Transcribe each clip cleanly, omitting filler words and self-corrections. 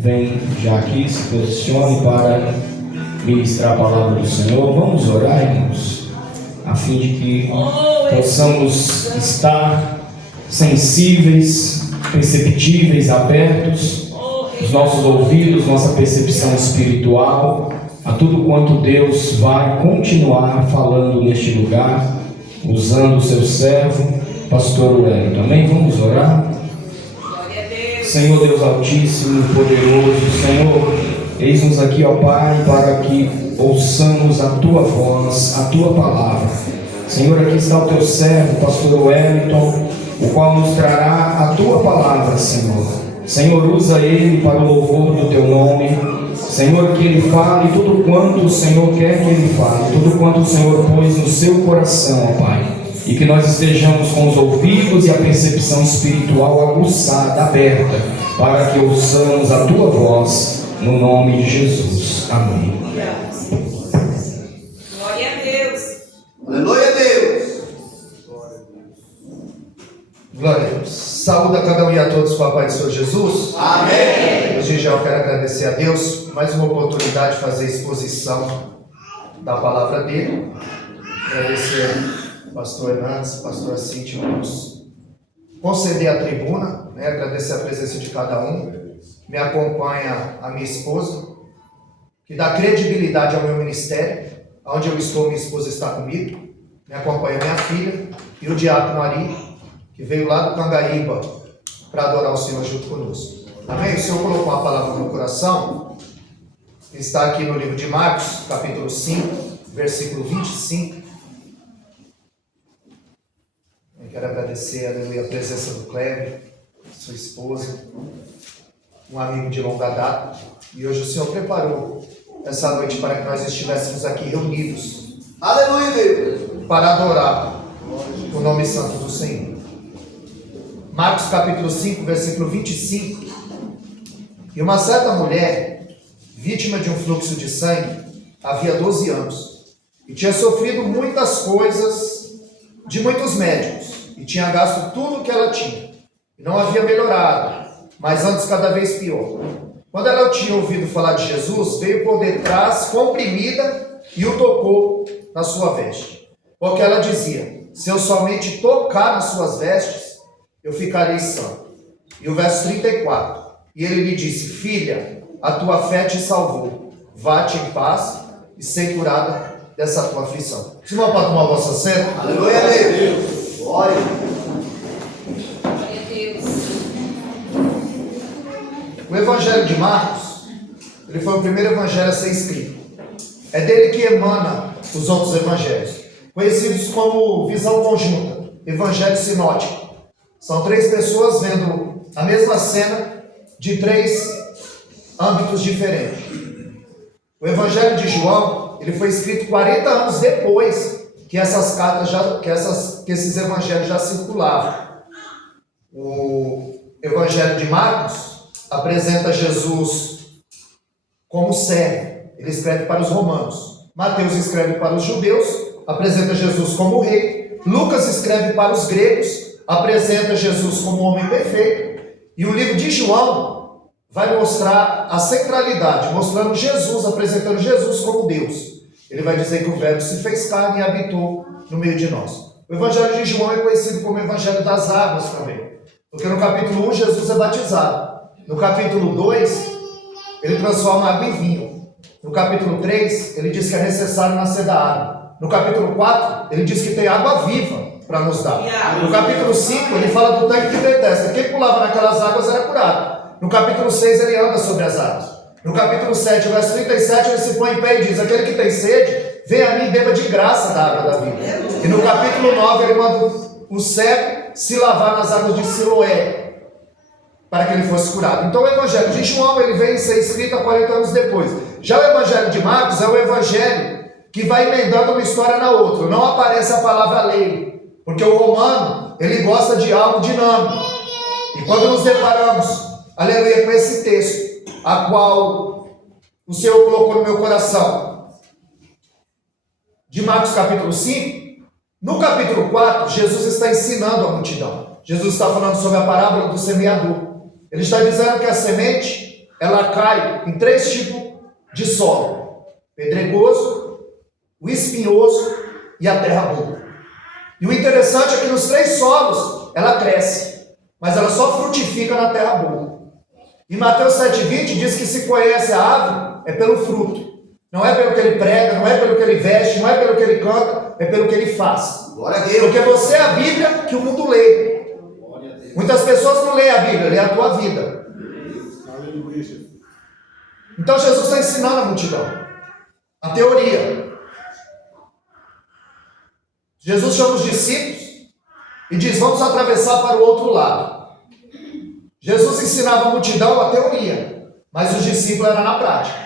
vem já aqui, se posicione para ministrar a palavra do Senhor. Vamos orar, irmãos, a fim de que possamos estar sensíveis, perceptíveis, abertos, os nossos ouvidos, nossa percepção espiritual, a tudo quanto Deus vai continuar falando neste lugar, usando o seu servo, pastor Wellington. Amém? Vamos orar? Senhor Deus Altíssimo, poderoso, Senhor, eis-nos aqui, ó Pai, para que ouçamos a Tua voz, a Tua palavra. Senhor, aqui está o Teu servo, pastor Wellington, o qual nos trará a Tua palavra, Senhor. Senhor, usa ele para o louvor do Teu nome. Senhor, que ele fale tudo quanto o Senhor quer que ele fale, tudo quanto o Senhor pôs no seu coração, ó Pai. E que nós estejamos com os ouvidos e a percepção espiritual aguçada, aberta, para que ouçamos a Tua voz, no nome de Jesus. Amém. Glória a Deus. Aleluia a Deus. Glória a Deus. Saúde a cada um e a todos com a paz do Senhor Jesus. Amém. Hoje já eu quero agradecer a Deus mais uma oportunidade de fazer a exposição da palavra dele. Agradecer pastor Hernandes, pastor Cíntia, por nos conceder a tribuna, agradecer a presença de cada um. Me acompanha a minha esposa, que dá credibilidade ao meu ministério. Onde eu estou, minha esposa está comigo. Me acompanha minha filha e o diácono Ari, que veio lá do Cangaíba para adorar o Senhor junto conosco. Amém? O Senhor colocou a palavra no meu coração. Está aqui no livro de Marcos, capítulo 5, versículo 25. Quero agradecer, aleluia, a presença do Cleber, sua esposa, um amigo de longa data. E hoje o Senhor preparou essa noite para que nós estivéssemos aqui reunidos. Aleluia, Deus! Para adorar o nome santo do Senhor. Marcos capítulo 5, versículo 25. E uma certa mulher, vítima de um fluxo de sangue, havia 12 anos, e tinha sofrido muitas coisas de muitos médicos, e tinha gasto tudo o que ela tinha, e não havia melhorado, mas antes cada vez pior. Quando ela tinha ouvido falar de Jesus, veio por detrás, comprimida, e o tocou na sua veste. Porque ela dizia: se eu somente tocar nas suas vestes, eu ficarei sã. E o verso 34, e ele lhe disse: filha, a tua fé te salvou, vá-te em paz e ser curada dessa tua aflição. Se não pode tomar a vossa assento. Aleluia a Deus. Glória. Glória a Deus. O Evangelho de Marcos, ele foi o primeiro evangelho a ser escrito. É dele que emana os outros evangelhos, conhecidos como visão conjunta, evangelho sinótico. São três pessoas vendo a mesma cena de três âmbitos diferentes. O Evangelho de João, ele foi escrito 40 anos depois que essas cartas que esses evangelhos já circulavam. O Evangelho de Marcos apresenta Jesus como servo, ele escreve para os romanos. Mateus escreve para os judeus, apresenta Jesus como rei. Lucas escreve para os gregos, apresenta Jesus como homem perfeito. E o livro de João vai mostrar a centralidade, mostrando Jesus, apresentando Jesus como Deus. Ele vai dizer que o Verbo se fez carne e habitou no meio de nós. O Evangelho de João é conhecido como Evangelho das Águas também. Porque no capítulo 1, Jesus é batizado. No capítulo 2, ele transforma água em vinho. No capítulo 3, ele diz que é necessário nascer da água. No capítulo 4, ele diz que tem água viva para nos dar. No capítulo 5, ele fala do tanque de Betesda. Quem pulava naquelas águas era curado. No capítulo 6, ele anda sobre as águas. No capítulo 7, verso 37, ele se põe em pé e diz: aquele que tem sede, vem a mim e beba de graça da água da vida. E no capítulo 9, ele manda o cego se lavar nas águas de Siloé, para que ele fosse curado. Então o Evangelho de João, ele vem ser escrito há 40 anos depois. Já o Evangelho de Marcos é o Evangelho que vai emendando uma história na outra. Não aparece a palavra lei, porque o romano, ele gosta de algo dinâmico. E quando nos deparamos, aleluia, com esse texto, a qual o Senhor colocou no meu coração, de Marcos capítulo 5, no capítulo 4, Jesus está ensinando a multidão. Jesus está falando sobre a parábola do semeador. Ele está dizendo que a semente ela cai em 3 tipos de solo: pedregoso, o espinhoso e a terra boa. E o interessante é que nos 3 solos ela cresce, mas ela só frutifica na terra boa. E Mateus 7,20 diz que se conhece a árvore é pelo fruto. Não é pelo que ele prega, não é pelo que ele veste, não é pelo que ele canta, é pelo que ele faz. Glória a Deus. Porque você é a Bíblia que o mundo lê. Muitas pessoas não leem a Bíblia, leem a tua vida. Então Jesus está ensinando a multidão a teoria. Jesus chama os discípulos e diz: vamos atravessar para o outro lado. Jesus ensinava a multidão a teoria, mas os discípulos eram na prática.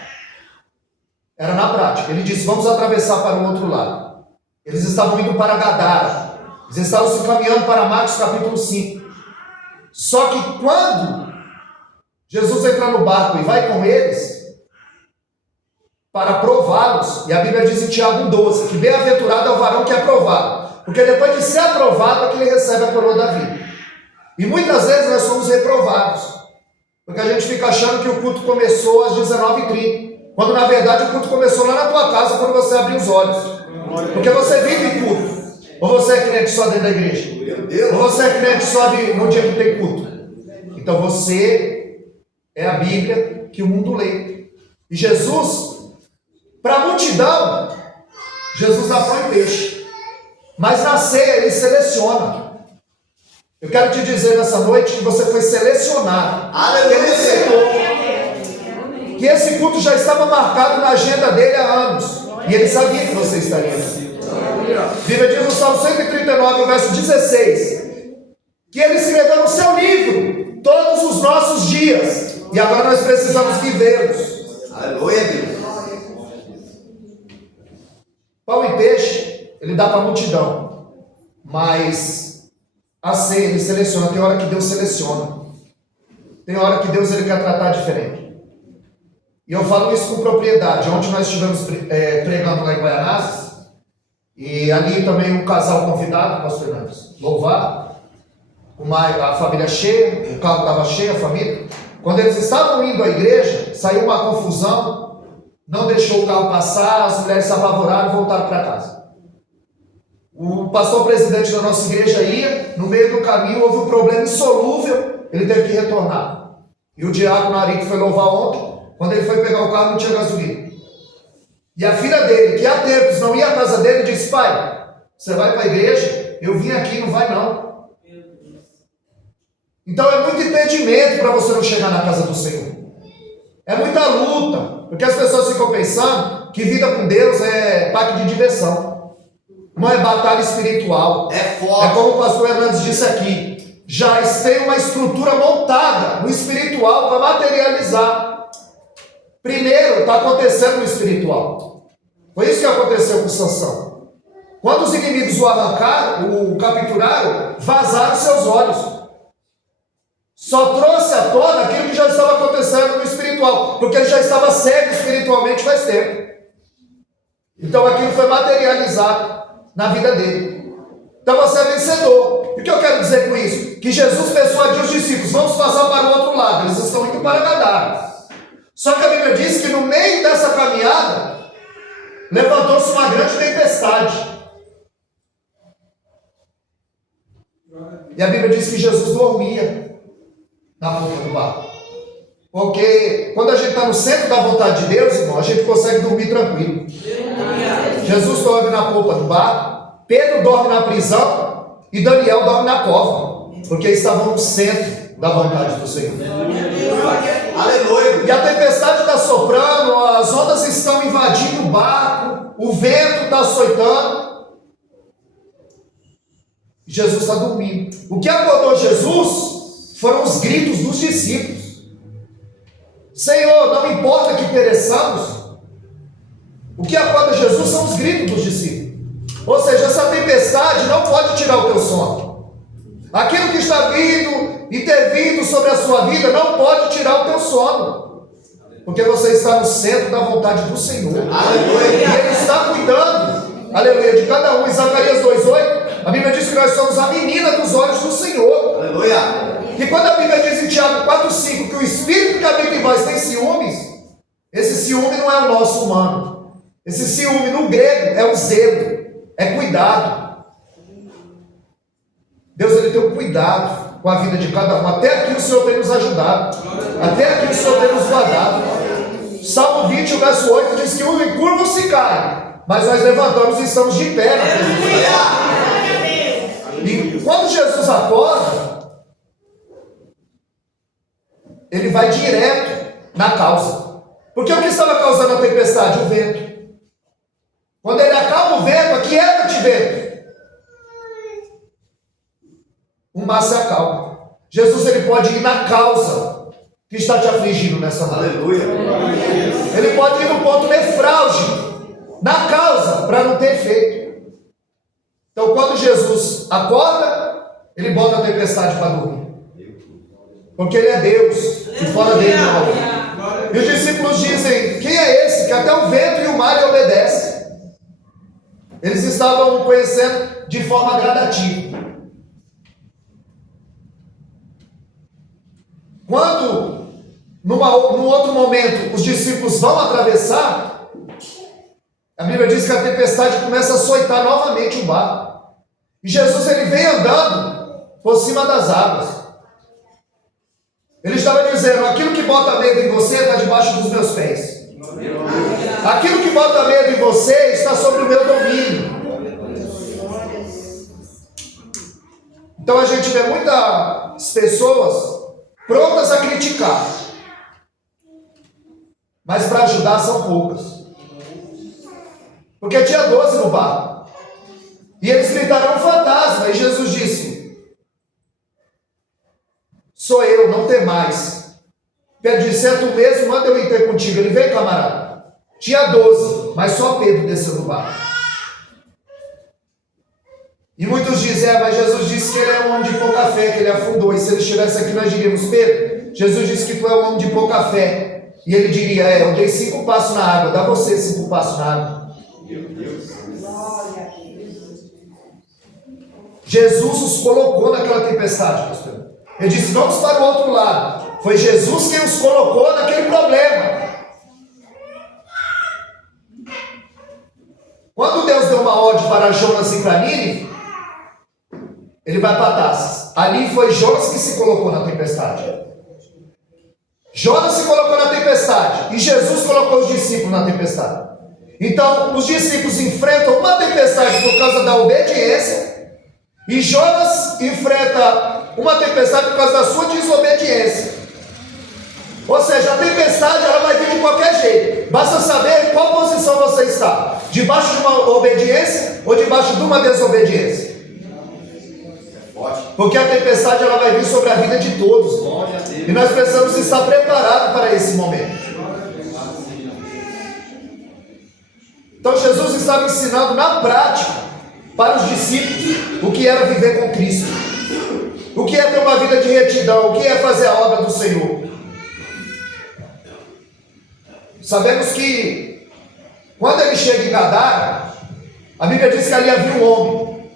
Era na prática. Ele disse: vamos atravessar para o outro lado. Eles estavam indo para Gadara. Eles estavam se caminhando para Marcos capítulo 5. Só que quando Jesus entra no barco e vai com eles para prová-los, e a Bíblia diz em Tiago 12, que bem-aventurado é o varão que é aprovado, porque depois de ser aprovado é que ele recebe a coroa da vida. E muitas vezes nós somos reprovados, porque a gente fica achando que o culto começou às 19h30, quando na verdade o culto começou lá na tua casa, quando você abrir os olhos, porque você vive culto. Ou você é crente só dentro da igreja? Ou você é crente só no dia que tem culto? Então você é a Bíblia que o mundo lê. E Jesus, para a multidão, Jesus dá pão e peixe. Mas na ceia ele seleciona. Eu quero te dizer nessa noite que você foi selecionado. Ele aceitou. Que esse culto já estava marcado na agenda dele há anos. E ele sabia que você estaria aqui. Bíblia diz no Salmo 139, o verso 16, que ele escreveu no seu livro todos os nossos dias, e agora nós precisamos vivê-los. Aleluia, Deus. Pão e peixe ele dá para a multidão, mas a ceia ele seleciona. Tem hora que Deus seleciona, tem hora que Deus ele quer tratar diferente. E eu falo isso com propriedade. Ontem nós estivemos pregando lá em Guaianazes, e ali também um casal convidado, pastor Fernandes, louvar, a família cheia, o carro estava cheio, a família. Quando eles estavam indo à igreja, saiu uma confusão, não deixou o carro passar, as mulheres se apavoraram e voltaram para casa. O pastor presidente da nossa igreja ia, no meio do caminho houve um problema insolúvel, ele teve que retornar. E o diácono Ari, que foi louvar ontem, quando ele foi pegar o carro não tinha gasolina. E a filha dele, que há tempos não ia à casa dele, disse: pai, você vai para a igreja? Eu vim aqui, não vai não. Então é muito impedimento para você não chegar na casa do Senhor. É muita luta, porque as pessoas ficam pensando que vida com Deus é parque de diversão. Não é batalha espiritual. É forte. É como o pastor Hernandes disse aqui, já tem uma estrutura montada no espiritual para materializar. Primeiro está acontecendo no espiritual. Foi isso que aconteceu com Sansão. Quando os inimigos o arrancaram, o capturaram, vazaram seus olhos. Só trouxe à tona aquilo que já estava acontecendo no espiritual, porque ele já estava cego espiritualmente faz tempo. Então aquilo foi materializado na vida dele. Então você é vencedor. E o que eu quero dizer com isso? Que Jesus persuadiu os discípulos: vamos passar para o outro lado. Eles estão indo para Gadara. Só que a Bíblia diz que no meio dessa caminhada levantou-se uma grande tempestade. E a Bíblia diz que Jesus dormia na ponta do barco. Porque quando a gente está no centro da vontade de Deus, irmão, a gente consegue dormir tranquilo. Jesus dorme na polpa do barco, Pedro dorme na prisão e Daniel dorme na cova, porque estavam no centro da vontade do Senhor. Aleluia. E a tempestade está soprando, as ondas estão invadindo o barco, o vento está açoitando. Jesus está dormindo. O que acordou Jesus foram os gritos dos discípulos: Senhor, não importa que pereçamos. O que acorda Jesus são os gritos dos discípulos. Ou seja, essa tempestade não pode tirar o teu sono. Aquilo que está vindo e ter vindo sobre a sua vida não pode tirar o teu sono, porque você está no centro da vontade do Senhor. Aleluia. E Ele está cuidando, aleluia, de cada um. Em Zacarias 2,8, a Bíblia diz que nós somos a menina dos olhos do Senhor. Aleluia. Que quando a Bíblia diz em Tiago 4,5 que o Espírito que habita em vós tem ciúmes, esse ciúme não é o nosso humano. Esse ciúme no grego é o zelo, é cuidado. Deus, ele tem um cuidado com a vida de cada um. Até aqui o Senhor tem nos ajudado. Até aqui o Senhor tem nos guardado. Salmo 20, o verso 8 diz que o encurvo se cai, mas nós levantamos e estamos de pé na presença de Deus. E quando Jesus acorda, ele vai direto na causa. Porque o que estava causando a tempestade? O vento. Quando ele acalma o vento, aquieta-te, vento. O mar se acalma. Jesus, ele pode ir na causa que está te afligindo nessa noite. Aleluia. Ele pode ir no ponto nefrálgico, na causa, para não ter efeito. Então, quando Jesus acorda, ele bota a tempestade para dormir. Porque ele é Deus, e fora dele não há. E os discípulos dizem: quem é esse que até o vento e o mar lhe obedecem? Eles estavam conhecendo de forma gradativa. Quando, num outro momento, os discípulos vão atravessar, a Bíblia diz que a tempestade começa a açoitar novamente o barco. E Jesus, ele vem andando por cima das águas. Ele estava dizendo: aquilo que bota medo em você está debaixo dos meus pés. Aquilo que bota medo em você está sobre o meu domínio. Então a gente vê muitas pessoas prontas a criticar, mas para ajudar são poucas. Porque tinha 12 no barco, e eles gritaram: fantasma. E Jesus disse: sou eu, não tem mais. Pedro disse: é tu mesmo, manda eu ir ter contigo. Ele: vem, camarada. Tinha 12, mas só Pedro desceu do barco. E muitos dizem: mas Jesus disse que ele é um homem de pouca fé, que ele afundou. E se ele estivesse aqui, nós diríamos: Pedro, Jesus disse que tu é um homem de pouca fé. E ele diria: eu dei 5 passos na água, dá você 5 passos na água. Jesus os colocou naquela tempestade, pastor. Ele disse: vamos para o outro lado. Foi Jesus quem os colocou naquele problema. Quando Deus deu uma ordem para Jonas e para Nínive, ele vai para Tarsis. Ali foi Jonas que se colocou na tempestade. Jonas se colocou na tempestade e Jesus colocou os discípulos na tempestade. Então, os discípulos enfrentam uma tempestade por causa da obediência, e Jonas enfrenta uma tempestade por causa da sua desobediência. Ou seja, a tempestade ela vai vir de qualquer jeito. Basta saber em qual posição você está: debaixo de uma obediência ou debaixo de uma desobediência. Porque a tempestade ela vai vir sobre a vida de todos. E nós precisamos estar preparados para esse momento. Então Jesus estava ensinando na prática para os discípulos o que era viver com Cristo, o que é ter uma vida de retidão, o que é fazer a obra do Senhor. Sabemos que quando ele chega em Gadara, a Bíblia diz que ali havia um homem,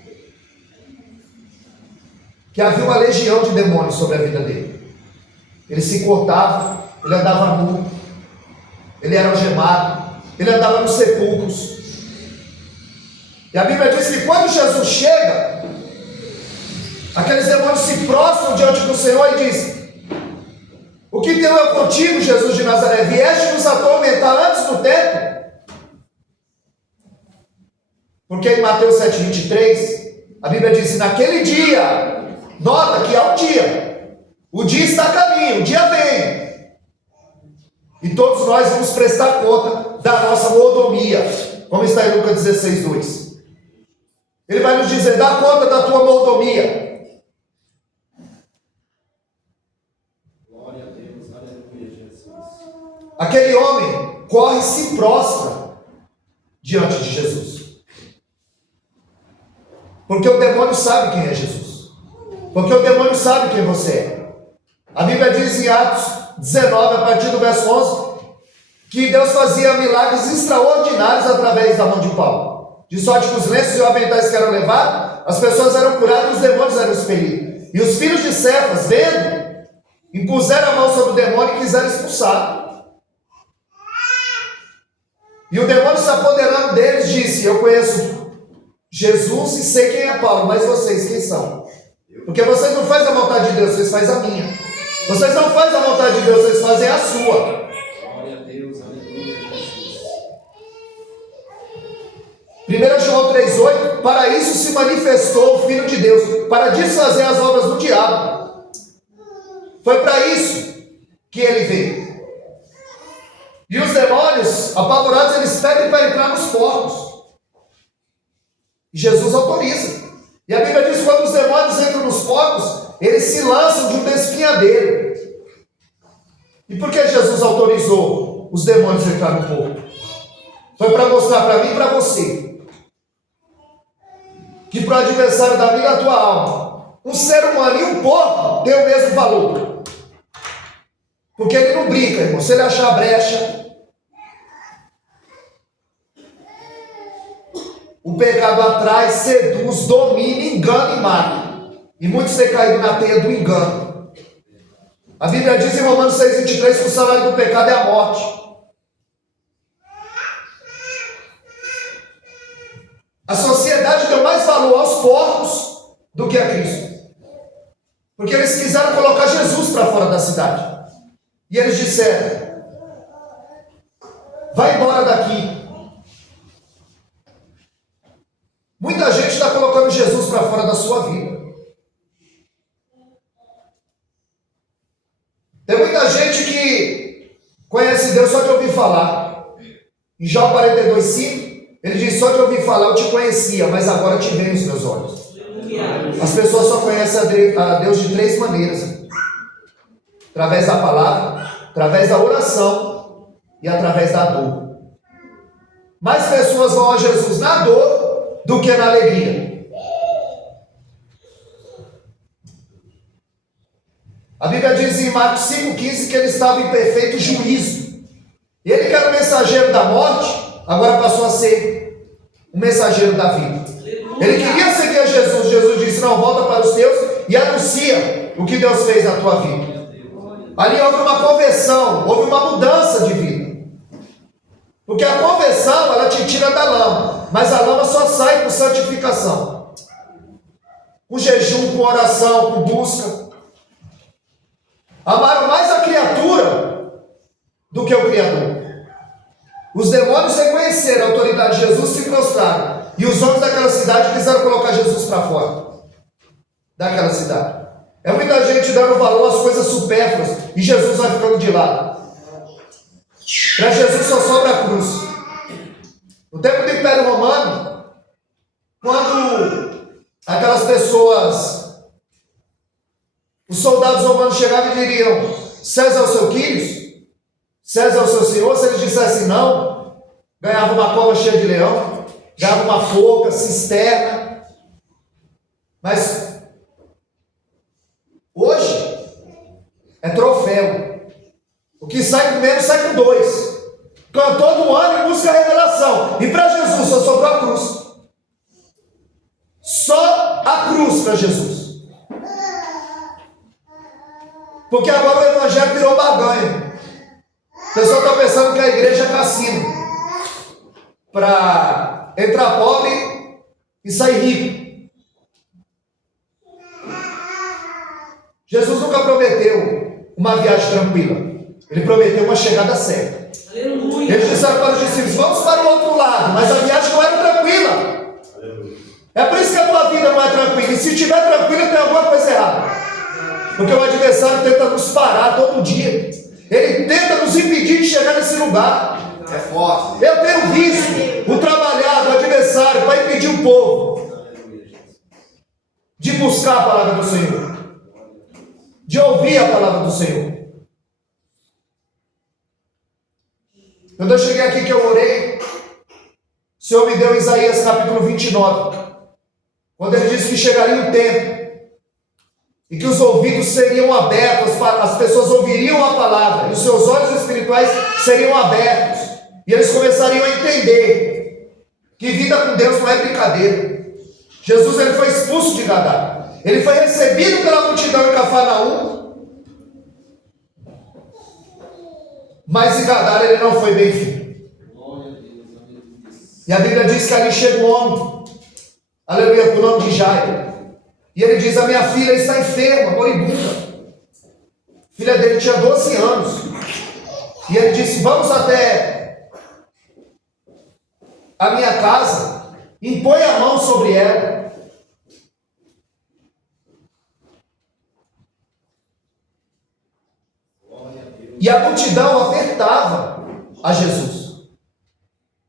que havia uma legião de demônios sobre a vida dele. Ele se cortava, ele andava nu, ele era algemado, ele andava nos sepulcros. E a Bíblia diz que quando Jesus chega, aqueles demônios se prostram diante do Senhor e dizem: o que tenho eu contigo, Jesus de Nazaré? Vieste nos atormentar antes do tempo? Porque em Mateus 7,23, a Bíblia diz: naquele dia, nota que há um dia, o dia está a caminho, o dia vem, e todos nós vamos prestar conta da nossa mordomia, como está em Lucas 16:2. Ele vai nos dizer: dá conta da tua mordomia. Aquele homem corre e se prostra diante de Jesus. Porque o demônio sabe quem é Jesus. Porque o demônio sabe quem você é. A Bíblia diz em Atos 19, a partir do verso 11, que Deus fazia milagres extraordinários através da mão de Paulo. De sorte que os lenços e os aventais que eram levados, as pessoas eram curadas e os demônios eram expelidos. E os filhos de Cefas, vendo, impuseram a mão sobre o demônio e quiseram expulsar. E o demônio, se apoderando deles, disse: eu conheço Jesus e sei quem é Paulo, mas vocês quem são? Porque vocês não fazem a vontade de Deus, vocês fazem a minha. Vocês não fazem a vontade de Deus, vocês fazem a sua. Glória a Deus, aleluia, Jesus. 1 João 3,8: para isso se manifestou o Filho de Deus, para desfazer as obras do diabo. Foi para isso que ele veio. E os demônios, apavorados, eles pedem para entrar nos porcos. E Jesus autoriza. E a Bíblia diz que quando os demônios entram nos porcos, eles se lançam de um despenhadeiro. E por que Jesus autorizou os demônios a entrar no porco? Foi para mostrar para mim e para você que para o adversário da vida e da tua alma, um ser humano e um porco tem o mesmo valor. Porque ele não brinca, irmão. Se ele achar a brecha, o pecado atrai, seduz, domina, engana e mata. E muitos têm caído na teia do engano. A Bíblia diz em Romanos 6,23 que o salário do pecado é a morte. A sociedade deu mais valor aos porcos do que a Cristo. Porque eles quiseram colocar Jesus para fora da cidade. E eles disseram: vai embora daqui. Muita gente está colocando Jesus para fora da sua vida. Tem muita gente que conhece Deus só de ouvir falar. Em Jó 42,5, ele diz: só de ouvir falar eu te conhecia, mas agora te veem os meus olhos. As pessoas só conhecem a Deus de 3 maneiras: através da palavra, através da oração e através da dor. Mais pessoas vão a Jesus na dor do que na alegria. A Bíblia diz em Marcos 5,15 que ele estava em perfeito juízo. Ele, que era o mensageiro da morte, agora passou a ser o mensageiro da vida. Ele queria seguir a Jesus. Jesus disse: não, volta para os teus e anuncia o que Deus fez na tua vida. Ali houve uma conversão, houve uma mudança de vida. Porque a conversão, ela te tira da lama, mas a lama só sai com santificação, com jejum, com oração, com busca. Amaram mais a criatura do que o Criador. Os demônios reconheceram a autoridade de Jesus e se prostraram. E os homens daquela cidade quiseram colocar Jesus para fora daquela cidade. É muita gente dando valor às coisas supérfluas e Jesus vai ficando de lado. Para Jesus só sobra a cruz. No tempo do Império Romano, quando aquelas pessoas, os soldados romanos chegavam e diriam: César é o seu Quírios? César é o seu senhor? Se eles dissessem não, ganhava uma cova cheia de leão, ganhava uma forca, cisterna. Mas hoje é troféu. O que sai com menos sai com 2. Cantor do ano e busca a revelação. E para Jesus só sobrou a cruz. Só a cruz para Jesus. Porque agora o evangelho virou barganha. O pessoal está pensando que a igreja é cassino. Para entrar pobre e sair rico. Jesus nunca prometeu uma viagem tranquila. Ele prometeu uma chegada certa. Aleluia. Eles disseram para os discípulos: vamos para o outro lado. Mas a viagem não era tranquila. Aleluia. É por isso que a tua vida não é tranquila. E se estiver tranquila, tem alguma coisa errada. Porque o adversário tenta nos parar todo dia. Ele tenta nos impedir de chegar nesse lugar. É forte. Eu tenho visto o trabalhado, o adversário, para impedir o povo de buscar a palavra do Senhor, de ouvir a palavra do Senhor. Quando eu cheguei aqui que eu orei, o Senhor me deu Isaías capítulo 29, quando ele disse que chegaria um tempo e que os ouvidos seriam abertos, as pessoas ouviriam a palavra, e os seus olhos espirituais seriam abertos, e eles começariam a entender que vida com Deus não é brincadeira. Jesus, ele foi expulso de Gadara. Ele foi recebido pela multidão em Cafarnaum, mas em Gadara ele não foi bem visto. E a Bíblia diz que ali chega um homem, aleluia, com o nome de Jairo. E ele diz: a minha filha está enferma, moribunda. A filha dele tinha 12 anos. E ele disse: vamos até a minha casa, impõe a mão sobre ela. E a multidão apertava a Jesus.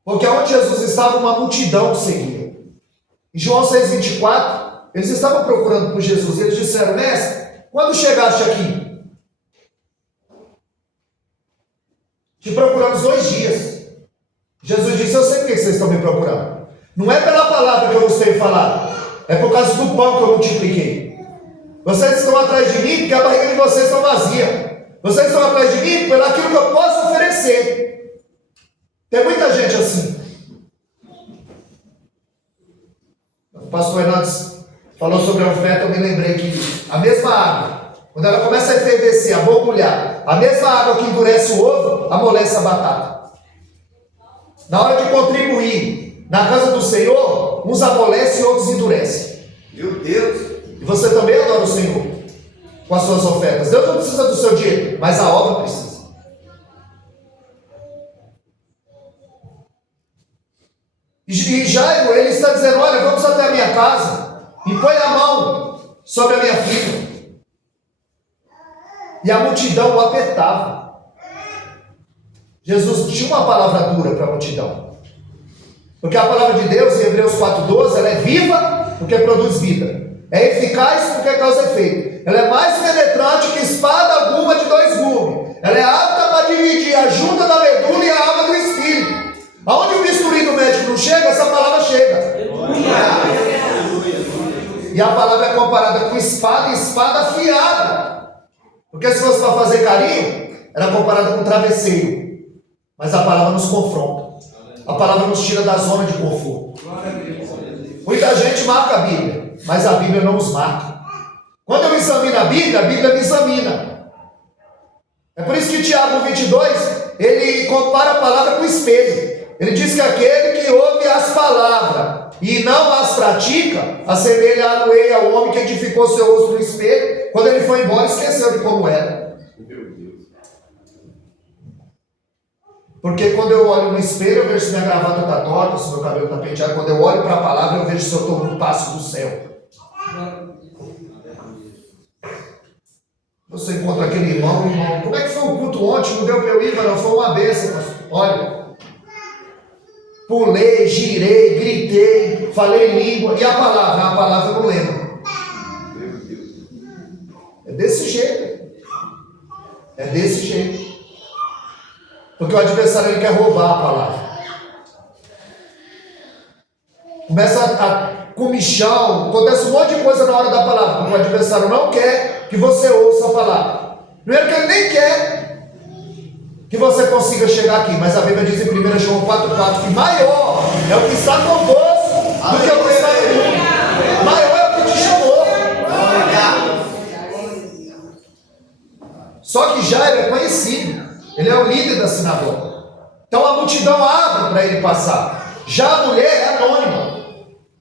Porque onde Jesus estava, uma multidão seguia. Em João 6,24, eles estavam procurando por Jesus. E eles disseram: mestre, quando chegaste aqui? Te procuramos 2 dias. Jesus disse: eu sei por que vocês estão me procurando. Não é pela palavra que eu vos tenho falado, é por causa do pão que eu multipliquei. Vocês estão atrás de mim porque a barriga de vocês está vazia. Vocês estão atrás de mim pelo aquilo que eu posso oferecer. Tem muita gente assim. O pastor Hernandes falou sobre a oferta, eu me lembrei que a mesma água, quando ela começa a efervescer, a borbulhar, a mesma água que endurece o ovo, amolece a batata. Na hora de contribuir na casa do Senhor, uns amolecem e outros endurecem. Meu Deus! E você também adora o Senhor com as suas ofertas. Deus não precisa do seu dinheiro, mas a obra precisa. E Jairo, ele está dizendo: olha, vamos até a minha casa e põe a mão sobre a minha filha. E a multidão o apertava. Jesus tinha uma palavra dura para a multidão. Porque a palavra de Deus, em Hebreus 4,12, ela é viva porque produz vida. É eficaz porque causa efeito. Ela é mais penetrante que espada alguma de 2 gumes. Ela é apta para dividir a junta da medula e a alma do espírito. Aonde o bisturi do médico não chega, essa palavra chega. E a palavra é comparada com espada e espada afiada. Porque se fosse para fazer carinho, era comparada com travesseiro. Mas a palavra nos confronta. A palavra nos tira da zona de conforto. Muita gente marca a Bíblia, mas a Bíblia não os marca. Quando eu examino a Bíblia me examina. É por isso que Tiago 22, ele compara a palavra com o espelho. Ele diz que aquele que ouve as palavras e não as pratica, assemelha ao homem que edificou seu rosto no espelho, quando ele foi embora esqueceu de como era. Porque quando eu olho no espelho, eu vejo se minha gravata está torta, se meu cabelo está penteado. Quando eu olho para a palavra, eu vejo se eu estou no passo do céu. Você encontra aquele irmão, como é que foi o culto ontem? Não deu para eu ir, não foi uma bênção, pastor. Olha, pulei, girei, gritei, falei língua. E a palavra eu não lembro. É desse jeito. É desse jeito. Porque o adversário ele quer roubar a palavra. Começa a comichão, acontece um monte de coisa na hora da palavra, porque o adversário não quer que você ouça a palavra. Primeiro que ele nem quer que você consiga chegar aqui, mas a Bíblia diz em 1 João 4,4 que maior é o que está convosco do que o que está no mundo. Maior é o que te chamou. Só que Jairo é conhecido. Ele é o líder da sinagoga. Então a multidão abre para ele passar. Já a mulher é anônima.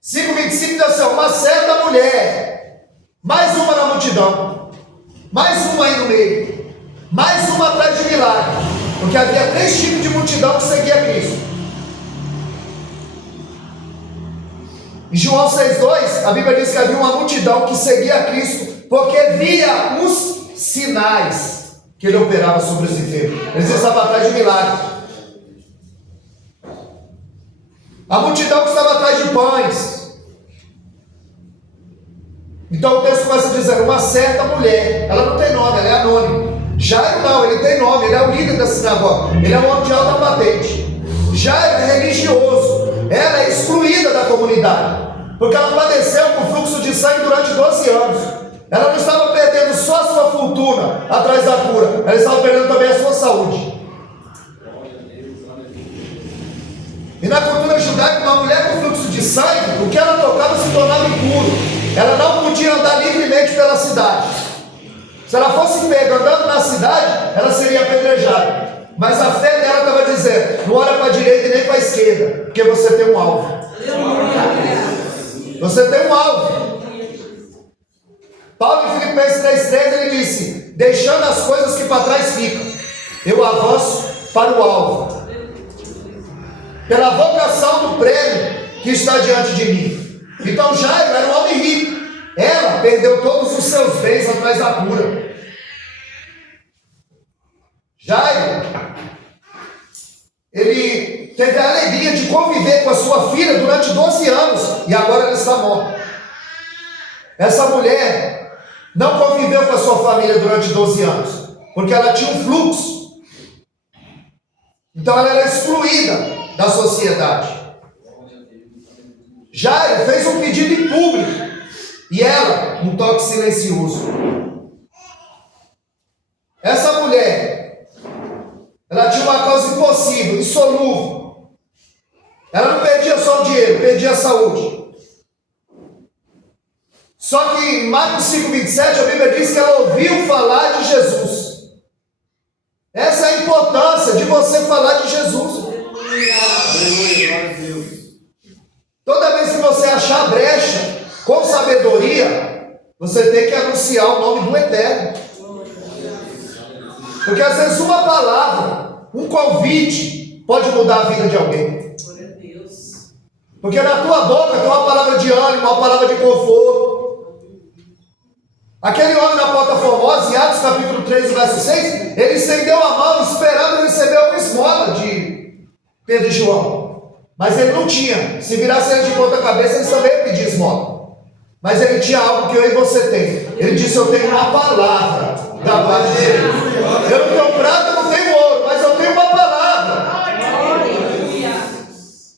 5,25 diz assim: uma certa mulher, mais uma na multidão, mais uma aí no meio, mais uma atrás de milagre. Porque havia 3 tipos de multidão que seguia Cristo. Em João 6,2, a Bíblia diz que havia uma multidão que seguia Cristo porque via os sinais que ele operava sobre os enfermos. Eles estavam atrás de milagre. A multidão que estava atrás de pães. Então o texto começa dizendo: uma certa mulher. Ela não tem nome, ela é anônima. Jairo não, ele tem nome, ele é o líder da sinagoga. Ele é um homem de alta patente. Jairo é religioso. Ela é excluída da comunidade. Porque ela padeceu com fluxo de sangue durante 12 anos. Ela não estava perdendo só a sua fortuna atrás da cura, ela estava perdendo também a sua saúde. E na cultura judaica, uma mulher com fluxo de sangue, o que ela tocava se tornava impuro. ela não podia andar livremente pela cidade. Se ela fosse pega andando na cidade, ela seria apedrejada. Mas a fé dela estava dizendo: não olha para a direita e nem para a esquerda, porque você tem um alvo. Você tem um alvo. Paulo em Filipenses 3,3 ele disse: deixando as coisas que para trás ficam, eu avanço para o alvo, pela vocação do prêmio que está diante de mim. Então Jairo era um homem rico. Ela perdeu todos os seus bens atrás da cura. Jairo, ele teve a alegria de conviver com a sua filha durante 12 anos e agora ela está morta. Essa mulher não conviveu com a sua família durante 12 anos, porque ela tinha um fluxo. Então ela era excluída da sociedade. Jairo fez um pedido em público e ela, um toque silencioso. Essa mulher, ela tinha uma causa impossível, insolúvel. Ela não perdia só o dinheiro, perdia a saúde. Só que em Marcos 5,27 a Bíblia diz que ela ouviu falar de Jesus. Essa é a importância de você falar de Jesus. Toda vez que você achar brecha com sabedoria, você tem que anunciar o nome do Eterno. Porque às vezes uma palavra, um convite, pode mudar a vida de alguém. Porque na tua boca tem uma palavra de ânimo, uma palavra de conforto. Aquele homem na Porta Formosa, em Atos capítulo 3, verso 6, ele estendeu a mão esperando receber uma esmola de Pedro e João. Mas ele não tinha. Se virasse ele de ponta cabeça, ele também ia pedir esmola. Mas ele tinha algo que eu e você tem. Ele disse: eu tenho uma palavra da parte de Deus. Eu não tenho prata, eu não tenho ouro, mas eu tenho uma palavra.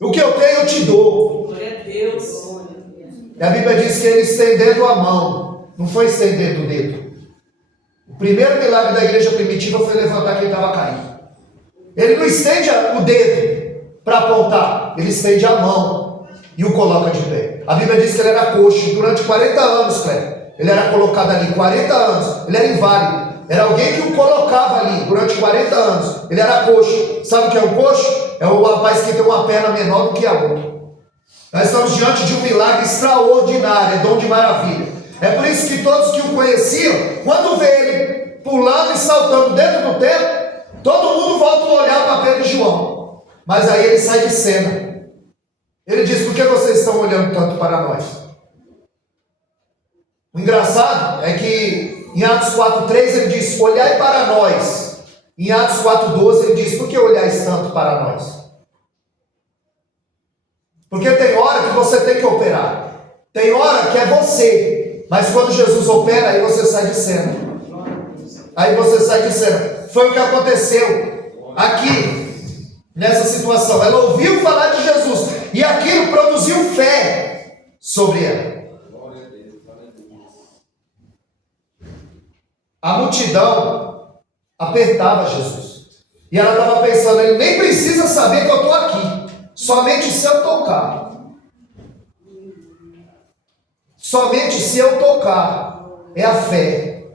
O que eu tenho eu te dou. E a Bíblia diz que ele estendendo a mão, não foi estendendo o dedo. O primeiro milagre da igreja primitiva foi levantar quem estava caído. Ele não estende o dedo para apontar, ele estende a mão e o coloca de pé. A Bíblia diz que ele era coxo durante 40 anos, Cleber. Ele era colocado ali 40 anos, ele era inválido. Era alguém que o colocava ali durante 40 anos. Ele era coxo. Sabe o que é um coxo? É o rapaz que tem uma perna menor do que a outra. Nós estamos diante de um milagre extraordinário, é dom de maravilha. É por isso que todos que o conheciam, quando vê ele pulando e saltando dentro do templo, todo mundo volta a olhar para Pedro e João. Mas aí ele sai de cena. Ele diz: por que vocês estão olhando tanto para nós? O engraçado é que em Atos 4,3 ele diz: olhai para nós. Em Atos 4,12 ele diz: por que olhais tanto para nós? Porque tem hora que você tem que operar. Tem hora que é você. Mas quando Jesus opera, aí você sai de cena. Aí você sai de cena. Foi o que aconteceu aqui. Nessa situação, ela ouviu falar de Jesus e aquilo produziu fé sobre ela. A multidão apertava Jesus e ela estava pensando: ele nem precisa saber que eu estou aqui, somente se eu tocar. Somente se eu tocar. É a fé.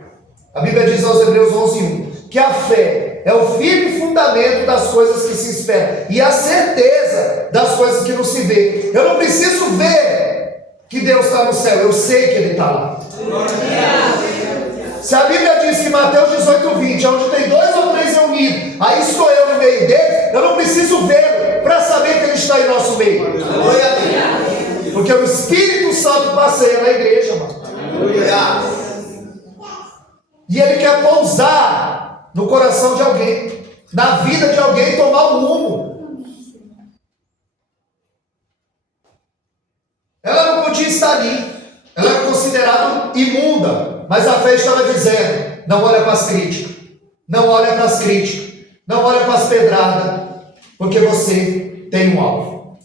A Bíblia diz aos Hebreus 11:1 que a fé é o firme fundamento das coisas que se esperam e a certeza das coisas que não se vê. Eu não preciso ver que Deus está no céu, eu sei que Ele está lá. Se a Bíblia diz que Mateus 18:20, onde tem 2 ou 3 reunidos, aí estou eu no meio deles, eu não preciso vê-lo para saber que Ele está em nosso meio. Porque o Espírito Santo passeia na igreja, mano. E Ele quer pousar no coração de alguém, na vida de alguém, tomar um rumo. Ela não podia estar ali. Ela era considerada imunda. Mas a fé estava dizendo: não olha para as críticas. Não olha para as críticas. Não olha para as pedradas. Porque você tem um alvo.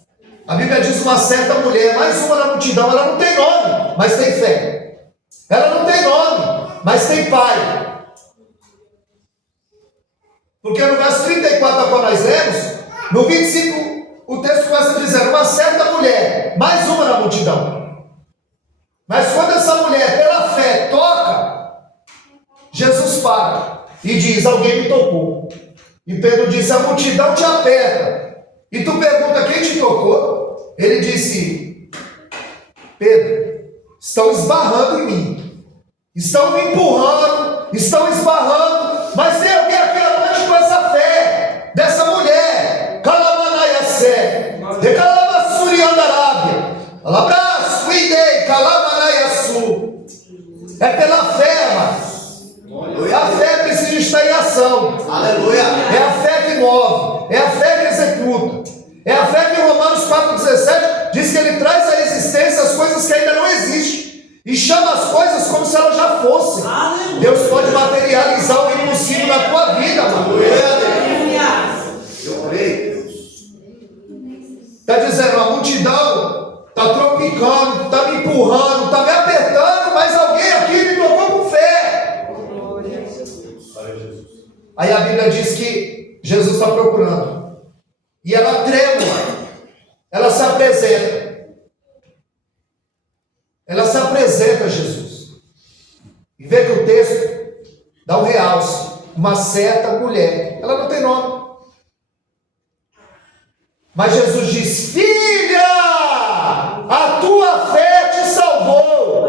A Bíblia diz: uma certa mulher, mais uma na multidão, ela não tem nome, mas tem fé. Ela não tem nome, mas tem pai. Porque no verso 34 quando nós lemos, no 25, o texto começa dizendo: uma certa mulher, mais uma na multidão. Mas quando diz, alguém me tocou. E Pedro disse, a multidão te aperta. E tu pergunta, quem te tocou? Ele disse, Pedro, estão esbarrando em mim. Estão me empurrando, estão esbarrando. Mas tem alguém aqui avante com essa fé dessa mulher. Calamanaiassé. De Calamassuriandarábia. Alabras, cuidei, Calamanaiassu. É pela fé, mas a fé precisa estar em ação. Aleluia. É a fé que move, é a fé que executa. É a fé que em Romanos 4,17 diz que ele traz à existência as coisas que ainda não existem e chama as coisas como se elas já fossem. Deus pode materializar o impossível na tua vida, mano. Eu creio. Está dizendo, a multidão está tropicando, está me empurrando, está me apertando, mas alguém aqui me tocou com fé. Aí a Bíblia diz que Jesus está procurando. E ela trêmula, ela se apresenta. Ela se apresenta a Jesus. E vê que o texto dá um realce. Uma certa mulher. Ela não tem nome. Mas Jesus diz, filha, a tua fé te salvou.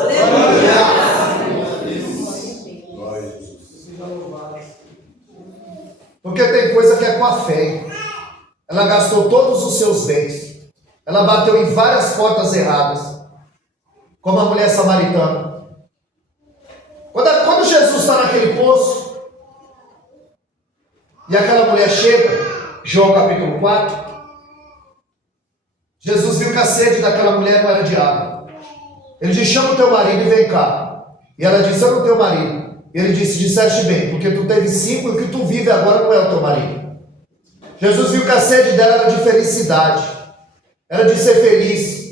Porque tem coisa que é com a fé. Ela gastou todos os seus bens. Ela bateu em várias portas erradas. Como a mulher samaritana. Quando Jesus está naquele poço, e aquela mulher chega, João capítulo 4, Jesus viu que a sede daquela mulher não era de água. Ele disse, chama o teu marido e vem cá. E ela disse, eu não tenho marido. Ele disse, disseste bem, porque tu teve 5 e o que tu vive agora não é o teu marido. Jesus viu que a sede dela era de felicidade, era de ser feliz.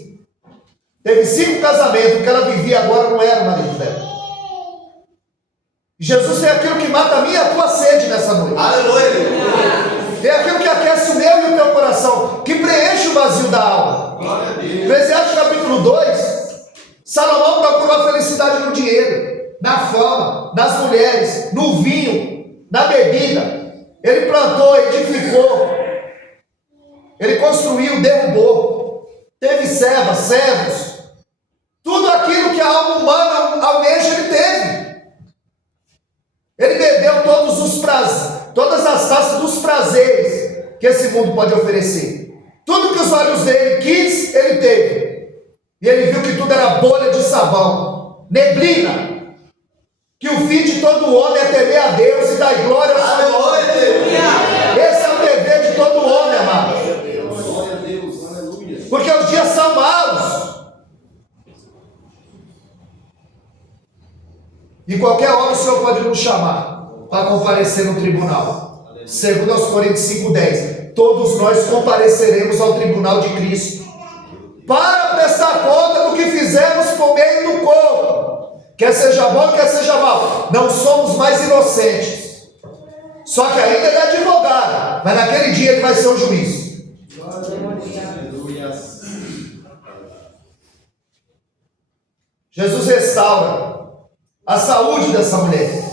Teve 5 casamentos, o que ela vivia agora não era o marido dela. E Jesus tem aquilo que mata a minha e a tua sede nessa noite. Aleluia. Tem aquilo que aquece o meu e o teu coração, que preenche o vazio da alma. Eclesiastes capítulo 2, Salomão procurou a felicidade no dinheiro, na fama, nas mulheres, no vinho, na bebida. Ele plantou, edificou, ele construiu, derrubou, teve servos, tudo aquilo que a alma humana almeja ele teve. Ele bebeu todas as taças dos prazeres que esse mundo pode oferecer. Tudo que os olhos dele quis, ele teve. E ele viu que tudo era bolha de sabão, neblina. Que o fim de todo homem é temer a Deus e dar glória ao Senhor. Esse é o dever de todo homem, amado. Porque os dias são maus. E qualquer hora o Senhor pode nos chamar para comparecer no tribunal. Segundo aos Coríntios 5,10. Todos nós compareceremos ao tribunal de Cristo para prestar conta do que fizemos por meio do corpo. Quer seja bom, quer seja mal. Não somos mais inocentes. Só que ainda ele é advogado. Mas naquele dia ele vai ser o juiz. Jesus restaura a saúde dessa mulher.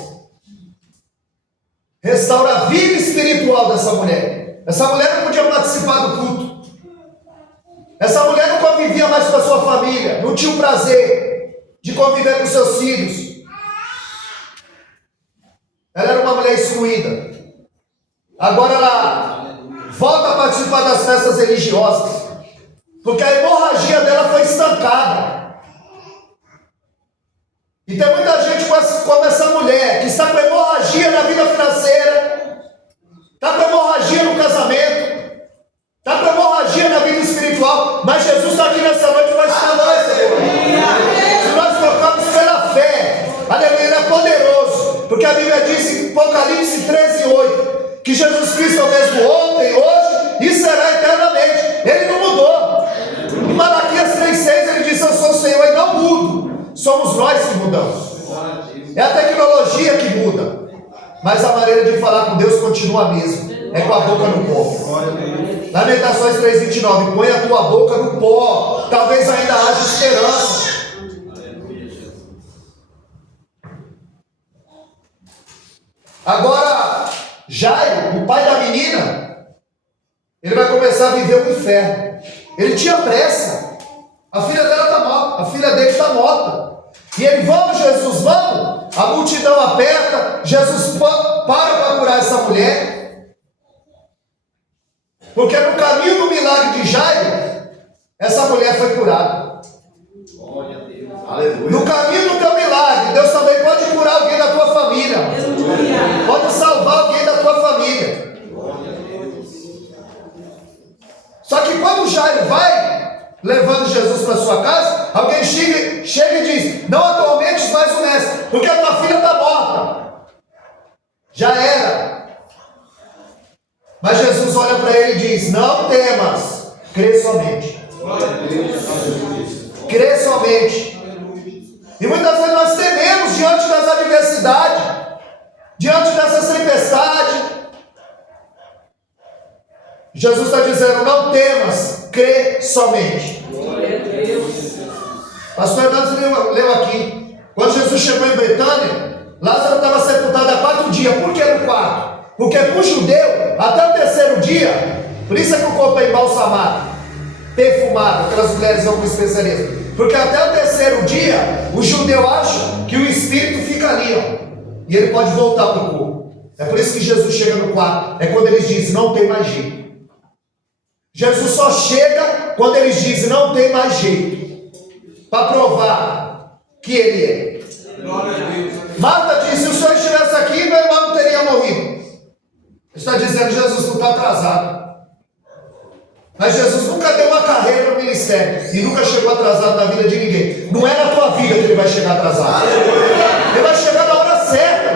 Restaura a vida espiritual dessa mulher. Essa mulher não podia participar do culto. Essa mulher não convivia mais com a sua família. Não tinha o prazer de conviver com seus filhos. Ela era uma mulher excluída. Agora ela volta a participar das festas religiosas, porque a hemorragia dela foi estancada. E tem muita gente como essa mulher, que está com hemorragia na vida financeira, está com hemorragia no casamento, está com hemorragia na vida espiritual, mas Jesus está aqui nessa noite para estar nós, Senhor. Se nós tocamos pela fé, aleluia, ele é poderoso, porque a Bíblia diz em Apocalipse 13:8, que Jesus Cristo é o mesmo ontem, hoje e será eternamente. Ele não mudou. Em Malaquias 3:6 ele diz, eu sou o Senhor e não mudo. Somos nós que mudamos. É a tecnologia que muda, mas a maneira de falar com Deus continua a mesma. É com a boca no pó. Lamentações 3:29. Põe a tua boca no pó. Talvez ainda haja esperança. Agora Jairo, o pai da menina, ele vai começar a viver o inferno. Ele tinha pressa. A filha dela está morta, a filha dele está morta. E ele, vamos Jesus, vamos. A multidão aperta, Jesus para curar essa mulher. Porque no caminho do milagre de Jairo, essa mulher foi curada. Glória a Deus. Aleluia. No caminho do teu milagre, Deus também pode curar alguém da tua família. Pode salvar alguém da tua família. Só que quando Jairo vai levando Jesus para sua casa, alguém chega e diz: não atormentes mais o mestre, porque a tua filha está morta. Já era. Mas Jesus olha para ele e diz: não temas, crê somente. Crê somente. E muitas vezes nós tememos diante das adversidades, diante dessas tempestades. Jesus está dizendo: não temas, crê somente. Pastor Hernandes leu aqui. Quando Jesus chegou em Betânia, Lázaro estava sepultado há 4 dias. Por que no quarto? Porque para o judeu, até o terceiro dia, por isso é que o corpo é embalsamado, perfumado, aquelas mulheres vão com especialistas. Porque até o terceiro dia, o judeu acha que o espírito fica ali, ó, e ele pode voltar para o corpo. É por isso que Jesus chega no quarto. É quando eles dizem: não tem mais jeito. Jesus só chega quando eles dizem: não tem mais jeito, para provar que ele é. Marta disse: se o senhor estivesse aqui, meu irmão não teria morrido. Está dizendo: Jesus não está atrasado. Mas Jesus nunca deu uma carreira no ministério e nunca chegou atrasado na vida de ninguém. Não é na tua vida que ele vai chegar atrasado. Ele vai chegar na hora certa.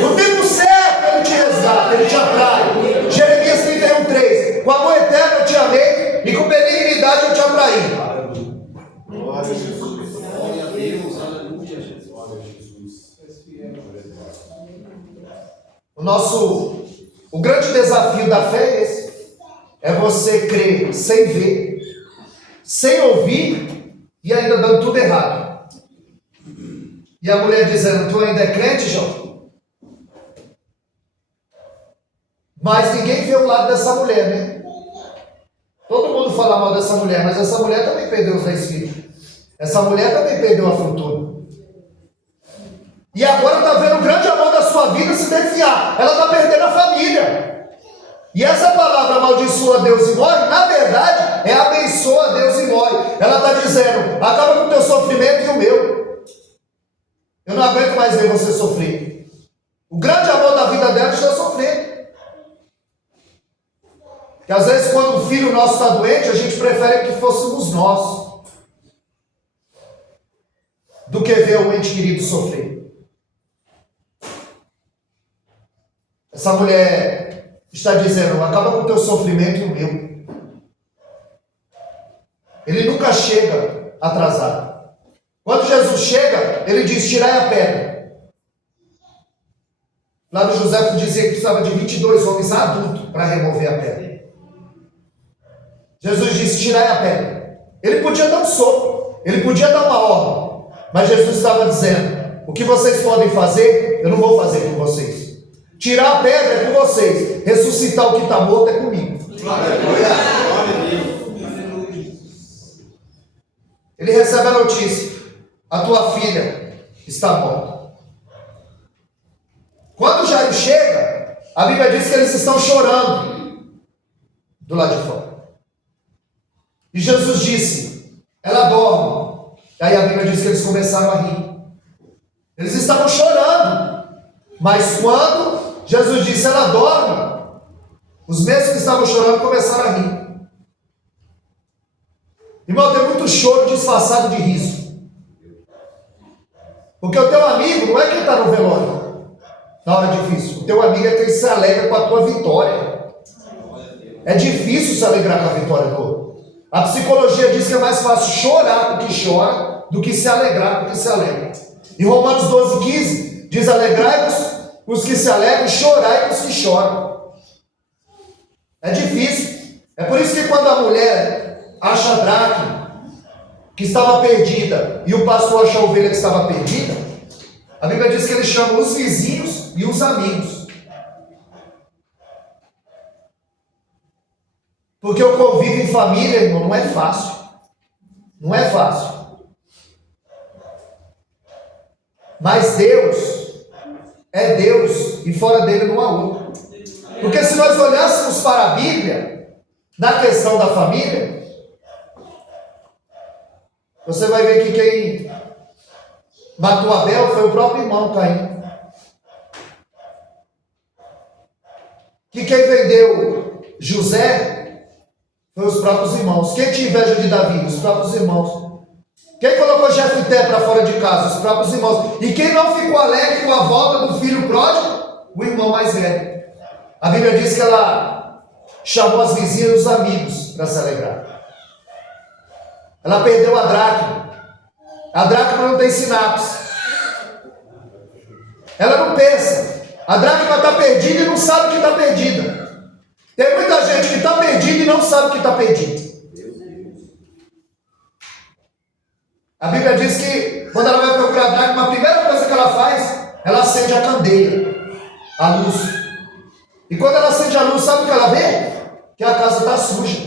No tempo certo ele te resgata, ele te atrai. Jeremias 31:3. Com amor eterno eu te amei e com benignidade eu te atraí. Glória a Jesus. Glória a Deus. Aleluia, Jesus. O grande desafio da fé é esse. É você crer sem ver, sem ouvir e ainda dando tudo errado. E a mulher dizendo: tu ainda é crente, João? Mas ninguém vê o lado dessa mulher, né? Todo mundo fala mal dessa mulher, mas essa mulher também perdeu os 10 filhos. Essa mulher também perdeu a fortuna. E agora está vendo o grande amor da sua vida se desviar. Ela está perdendo a família. E essa palavra amaldiçoa Deus e morre, na verdade, é abençoa Deus e morre. Ela está dizendo: acaba com o teu sofrimento e o meu. Eu não aguento mais ver você sofrer. O grande amor da vida dela está sofrendo. Que às vezes quando o filho nosso está doente, a gente prefere que fôssemos nós do que ver o ente querido sofrer. Essa mulher está dizendo: acaba com o teu sofrimento e o meu. Ele nunca chega atrasado. Quando Jesus chega, ele diz: tirai a pedra. Lá do José dizia que precisava de 22 homens adultos para remover a pedra. Jesus disse: tirai a pedra. Ele podia dar um soco, ele podia dar uma ordem, mas Jesus estava dizendo: o que vocês podem fazer, eu não vou fazer com vocês. Tirar a pedra é com vocês, ressuscitar o que está morto é comigo. Ele recebe a notícia: a tua filha está morta. Quando Jairo chega, a Bíblia diz que eles estão chorando do lado de fora. E Jesus disse: ela dorme. Aí a Bíblia diz que eles começaram a rir. Eles estavam chorando. Mas quando Jesus disse: ela dorme, os mesmos que estavam chorando começaram a rir. Irmão, tem muito choro disfarçado de riso. Porque o teu amigo não é quem está no velório na hora difícil. O teu amigo é quem se alegra com a tua vitória. É difícil se alegrar com a vitória do outro. A psicologia diz que é mais fácil chorar do que chora, do que se alegrar do que se alegra. Em Romanos 12:15 diz: alegrai-vos os que se alegram, chorai os que choram. É difícil. É por isso que quando a mulher acha a dracma que estava perdida e o pastor acha a ovelha que estava perdida, a Bíblia diz que ele chama os vizinhos e os amigos. Porque o convívio em família, irmão, não é fácil. Não é fácil. Mas Deus é Deus e fora dele não há outro. Porque se nós olhássemos para a Bíblia, na questão da família, você vai ver que quem matou Abel foi o próprio irmão Caim. Que quem vendeu José foi os próprios irmãos. Quem tinha inveja de Davi? Os próprios irmãos. Quem colocou Jefité para fora de casa? Os próprios irmãos. E quem não ficou alegre com a volta do filho pródigo? O irmão mais velho. A Bíblia diz que ela chamou as vizinhas e os amigos para se alegrar. Ela perdeu a dracma. A dracma não tem sinapse. Ela não pensa. A dracma está perdida e não sabe que está perdida. Tem muita gente que está perdida e não sabe que está perdida. A Bíblia diz que quando ela vai procurar a dracma, a primeira coisa que ela faz, ela acende a candeia, a luz. E quando ela acende a luz, sabe o que ela vê? Que a casa está suja.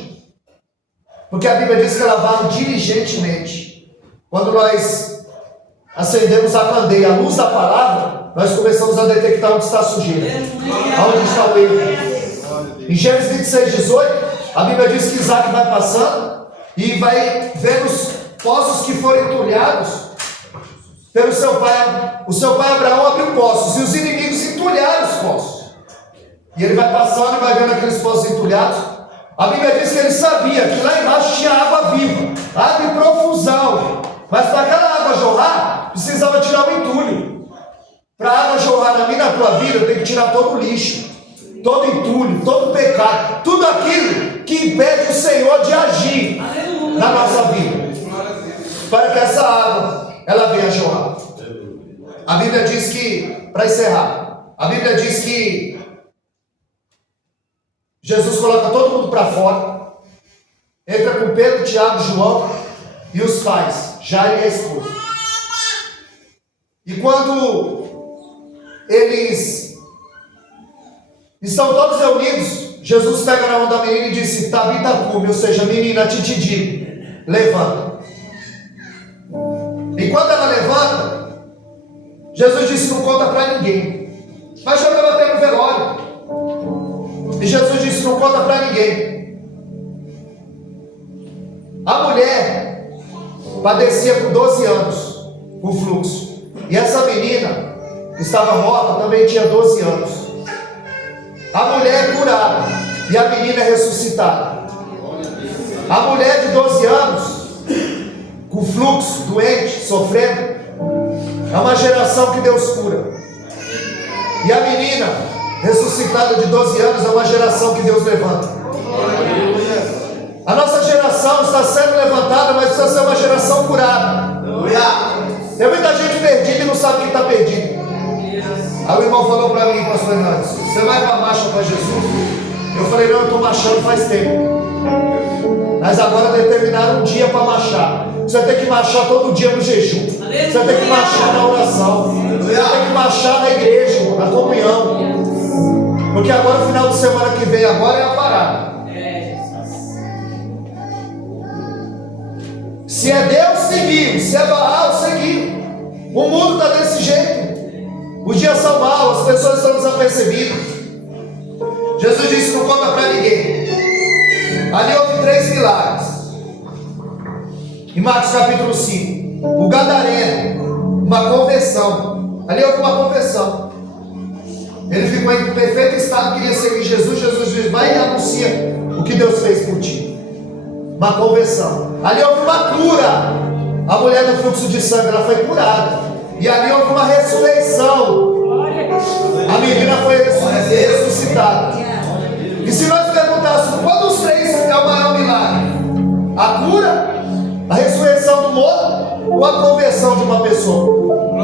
Porque a Bíblia diz que ela vai diligentemente. Quando nós acendemos a candeia, a luz da palavra, nós começamos a detectar onde está a sujeira, onde está o erro. Em Gênesis 26, 18, a Bíblia diz que Isaac vai passando e vai ver os poços que foram entulhados pelo seu pai. O seu pai Abraão abriu poços e os inimigos entulharam os poços. E ele vai passando e vai vendo aqueles poços entulhados. A Bíblia diz que ele sabia que lá embaixo tinha água viva, água em profusão. Mas para aquela água jorrar, precisava tirar o entulho. Para a água jorrar na minha e na tua vida, tem que tirar todo o lixo, todo entulho, todo pecado, tudo aquilo que impede o Senhor de agir na nossa vida, para que essa água ela venha jorrar. A Bíblia diz que, para encerrar, a Bíblia diz que Jesus coloca todo mundo para fora, entra com Pedro, Tiago, João e os pais, Jairo e a esposa. E quando eles estão todos reunidos, Jesus pega na mão da menina e disse: Tabita cume, ou seja, menina, te digo, levanta. E quando ela levanta, Jesus disse: não conta para ninguém. Mas já estava tendo velório. E Jesus disse: não conta para ninguém. A mulher padecia por 12 anos o fluxo. E essa menina que estava morta também tinha 12 anos. A mulher é curada e a menina é ressuscitada. A mulher de 12 anos com fluxo, doente, sofrendo, é uma geração que Deus cura. E a menina ressuscitada de 12 anos é uma geração que Deus levanta. A nossa geração está sendo levantada, mas precisa ser uma geração curada. Tem muita gente perdida e não sabe que está perdido. Aí o irmão falou para mim, pastor Fernandes: você vai para a marcha para Jesus? Eu falei: não, eu estou marchando faz tempo. Mas agora determinaram um dia para marchar. Você tem que marchar todo dia no jejum. Você tem que marchar na oração. Você tem que marchar na igreja, na comunhão. Porque agora, final de semana que vem, agora é a parada. Se é Deus, seguimos. Se é Baal, seguimos. O mundo está desse jeito. Os dias são maus, as pessoas estão desapercebidas. Jesus disse: não conta para ninguém. Ali houve 3 milagres. Em Marcos capítulo 5, o gadareno, uma conversão. Ali houve uma conversão. Ele ficou em perfeito estado, queria seguir Jesus. Jesus disse: vai e anuncia o que Deus fez por ti. Uma conversão. Ali houve uma cura. A mulher do fluxo de sangue, ela foi curada. E ali houve uma ressurreição. A menina foi ressuscitada. E se nós perguntássemos qual dos 3 é o maior milagre? A cura, a ressurreição do morto ou a conversão de uma pessoa?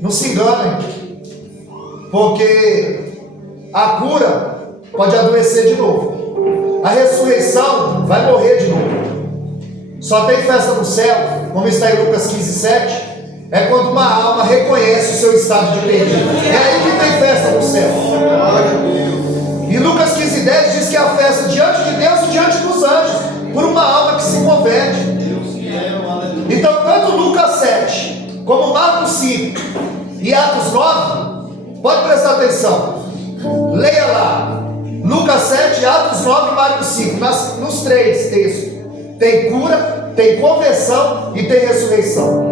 Não se enganem, porque a cura pode adoecer de novo. A ressurreição vai morrer de novo. Só tem festa no céu, como está em Lucas 15:7, é quando uma alma reconhece o seu estado de perdido. É aí que tem festa no céu. Em Lucas 15:10 por uma alma que se converte. Deus fiel, aleluia. Então, tanto Lucas 7, como Marcos 5 e Atos 9, pode prestar atenção, leia lá, Lucas 7, Atos 9 e Marcos 5, nos três textos, tem cura, tem conversão e tem ressurreição.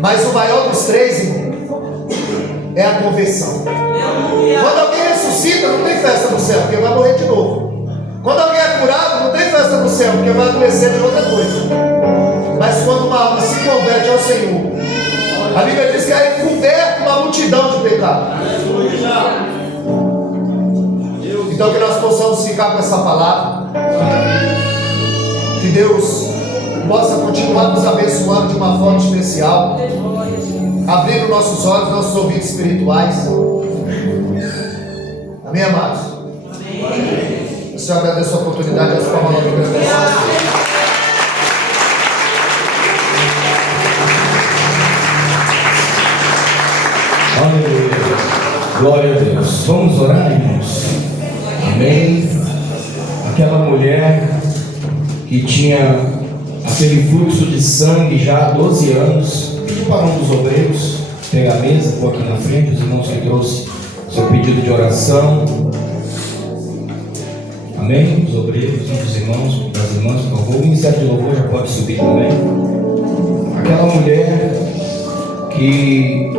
Mas o maior dos três, irmão, é a conversão. Quando alguém ressuscita, não tem festa no céu, porque vai morrer de novo. Quando alguém é curado, não tem festa no céu, porque vai adoecer de outra coisa. Mas quando uma alma se converte ao Senhor, a Bíblia diz que é encoberto uma multidão de pecados. Então que nós possamos ficar com essa palavra. Que Deus possa continuar nos abençoando de uma forma especial, abrindo nossos olhos, nossos ouvidos espirituais. Amém, amados? Amém. O Senhor agradece a oportunidade, as palmas de agradecimento. Aleluia. Glória a Deus. Vamos orar, irmãos? Amém. Aquela mulher que tinha aquele fluxo de sangue já há 12 anos, pediu para um dos obreiros pegar a mesa, pôr aqui na frente, os irmãos que trouxe seu pedido de oração. Amém? Os obreiros, os irmãos, das irmãs, por favor. O ministério de louvor já pode subir também. Aquela mulher que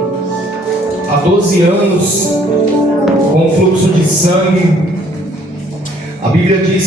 há 12 anos com fluxo de sangue, a Bíblia diz que